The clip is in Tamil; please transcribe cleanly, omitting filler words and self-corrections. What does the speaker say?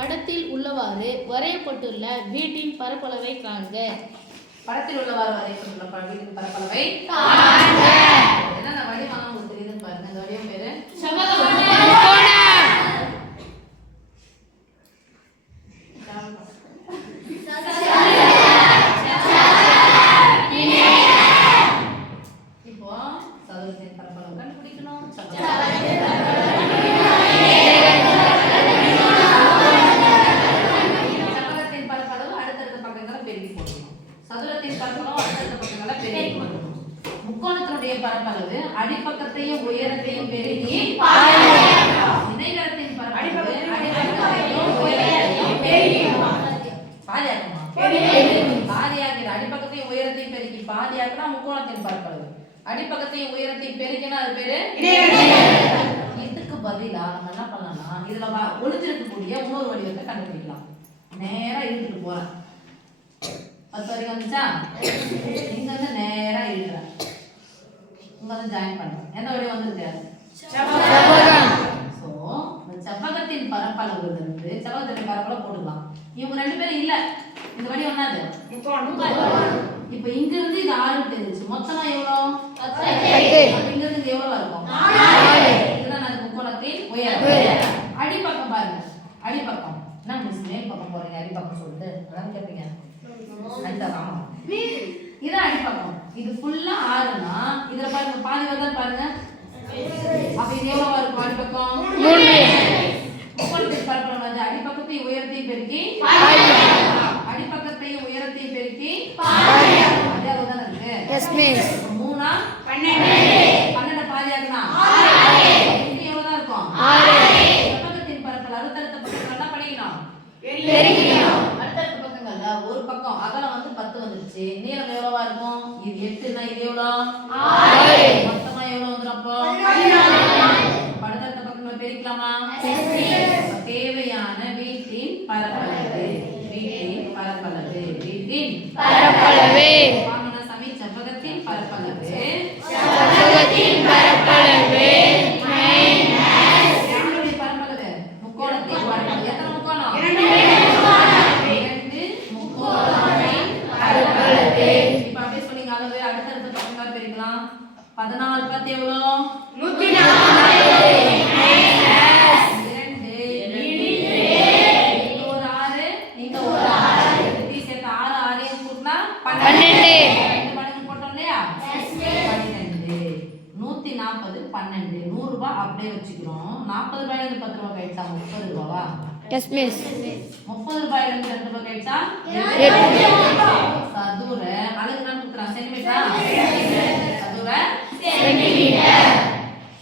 படத்தில் உள்ளவாறு வரையப்பட்டுள்ள வீட்டின் பரப்பளவை காண்க. படத்தில் உள்ளவாறு வரையப்பட்டுள்ள வீட்டின் பரப்பளவை என்னென்ன வடிவம் உங்களுக்கு தெரியுதுன்னு பாருங்க. இந்த வடிவம் பேரு இப்போ சதுரத்தின் பரப்பளவு கண்டுபிடிக்கணும். சதுரத்தின் பரப்பளவு அடுத்தடுத்த பக்கங்களை பெருக்கி போடணும். சதுரத்தின் பரப்பளவு அடுத்தடுத்த பக்கங்களை பெருக்கி போடணும். முக்கோணத்தினுடைய பரப்பளவு அடிப்பக்கத்தையும் உயரத்தையும் பெருக்கி இணைகரத்தின் பரப்பளவு அடிப்பக்கத்தையும் உயரத்தையும் பெருக்கி பாதியாக்கிற அடிப்பக்கத்தையும் உயரத்தையும் பெருக்கி பாதியாக்கினா முக்கோணத்தின் பரப்பளவு. அடிப்பக்கத்தையும் உயரத்தையும் பெருக்கினா அது பேரு இதுக்கு பதிலா நம்ம என்ன பண்ணலாம்னா இதுல ஒளிஞ்சிருக்கக்கூடிய இன்னொரு வடிவத்தை கண்டுபிடிக்கலாம். நேரா இழுத்துட்டு போறேன். 10 வரைக்கும் வந்துச்சா? இங்க வந்து நேரா இழுக்கிறேன். இங்க வந்து ஜாயின் பண்றேன். எந்த வடிவம் வந்திருக்கு? சோ செவ்வகத்தின் பரப்பளவு இருந்து செவ்வகத்தின் பரப்பளவு போட்டுக்கலாம். இவங்க ரெண்டு பேரும் இல்ல. இந்த வடிவம் என்னது? இப்ப இங்க இருந்து இது 6 தெரிஞ்சு மொத்தமா எவ்வளவு? 10. இங்க இருந்து எவ்வளவு இருக்கும்? 4. இதுதான் அந்த முக்கோணத்தின் உயரம். அடிப்பக்கம் பாருங்க. அடிப்பக்கம் என்ன மிஸ் மேல் பக்கம் போறீங்க அடிப்பக்கம் சொல்லிட்டு அதான் கேட்பீங்க. ஆமா இதான் அடிப்பக்கம். இது ஃபுல்லா 6னா இதுல பாருங்க பாதி வருதா பாருங்க. அப்ப இது எவ்வளவு இருக்கும்? அடிப்பக்கம் 3. முக்கோணத்தின் பரப்பளவு வந்து அடிப்பக்கத்தையும் உயரத்தையும் பெருக்கி அடிப்பக்கத்தையும் உயரத்தையும் பெருக்கி அதே அளவுதான் இருக்கு. Yes miss. 3 12 பாதியாக்குனா 6. இது எவ்வளவுதான் இருக்கும்? 6. பக்கத்தின் பரப்பளவு அடுத்தடுத்த பக்கங்கள் என்ன பண்ணிக்கணும்? பெருக்கிக்கணும். அடுத்தடுத்த பக்கங்கள்ல ஒரு பக்கம் அகலம் வந்து 10 வந்துருச்சு. நீளம் எவ்வளவா இருக்கும்? இது 8னா இது எவ்வளவு? 6. மொத்தமா எவ்வளவு வந்துரும்? அப்போ 14. அடுத்தடுத்த பக்கங்களை பெருக்கலாமா? தேவையான வீட்டின் பரப்பளவு வீட்டின் பரப்பளவு வாங்கின சமி செவ்வகத்தின் பரப்பளவு பரப்பளவு முக்கோணத்தின் பரப்பளவு எத்தனை முக்கோணம்? 2 முக்கோணத்தின் பரப்பளவு. இப்ப அப்படியே சொன்னீங்க அளவு அடுத்தடுத்த பக்கங்களை பெருக்கலாம். 14 10 எவ்வளவு? 104. அப்படியே வச்சுக்கிறோம். 40 ரூபாயில இருந்து 10 ரூபாய் கழிச்சா 30 ரூபாவா? Yes miss. 30 ரூபாயில இருந்து 2 ரூபாய் கழிச்சா